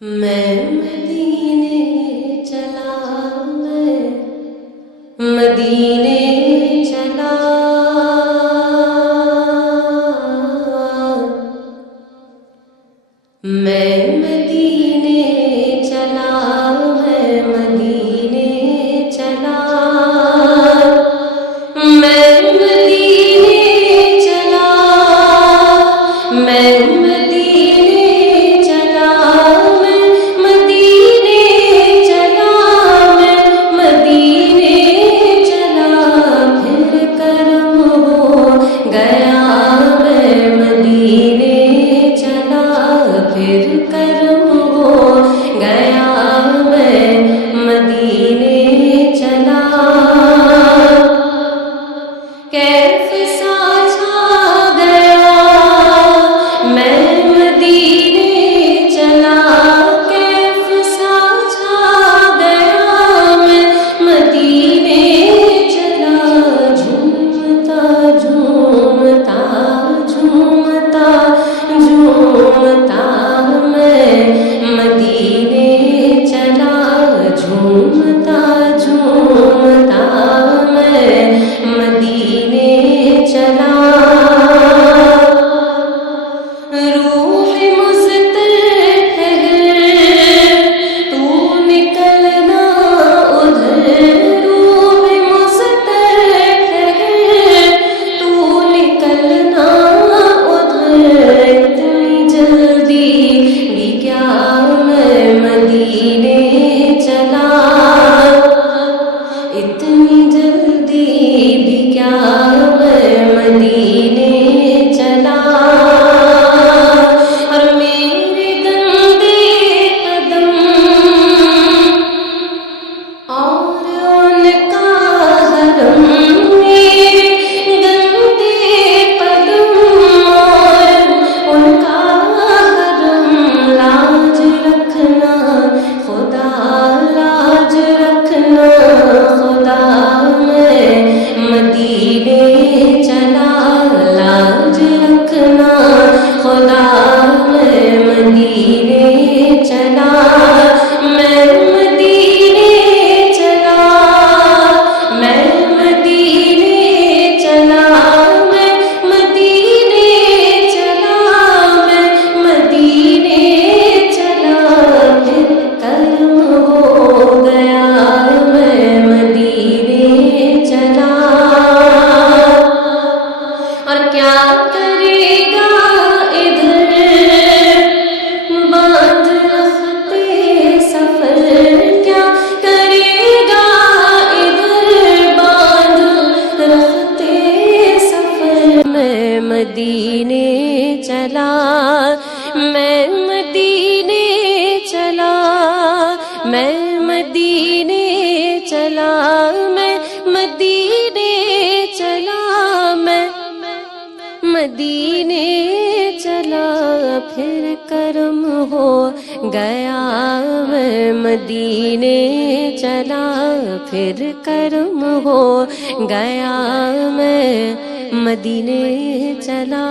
میں مدینے چلا، میں مدینے چلا، میں مدینے چلا، میں مدینے چلا، میں مدینے چلا، میں مدینے چلا، میں مدینے چلا، میں مدینے چلا، پھر کرم ہو گیا، میں مدینے چلا، پھر کرم ہو گیا، میں مدینے چلا، کیف سا چھا گیا، میں مدینے چلا، کیف سا چھا گیا، میں مدینے چلا، جھومتا جھومتا جھومتا جھومتا میں مدینے چلا، جھومتا جھومتا میں مدینے چلا، روح مستحر تو نکلنا ادھر، روح مستحر تو نکلنا ادھر، اتنی جلدی بھی کیا، میں مدینے چلا، اتنی جلدی بھی کیا، میں مدینے چلا، اور میرے گندے قدم اور ان کا حرم، میرے گندے قدم اور ان کا حرم، لاج رکھنا خدا، لاج رکھنا خدا، میں مدینے چلا، لاج رکھنا خدا، میں مدینے چلا، میں مدینے چلا، میں مدینے چلا، میں مدینے چلا، میں مدینے چلا، پھر کرم ہو گیا، میں مدینے چلا، اور کیا کرے گا ادھر باندھ رکھتے سفر، کیا کرے گا ادھر باندھ رکھتے سفر، میں مدینے چلا، میں مدینے چلا، میں مدینے چلا، میں مدینے چلا، میں مدینے چلا، پھر کرم ہو گیا، میں مدینے چلا، پھر کرم ہو گیا، میں مدینے چلا۔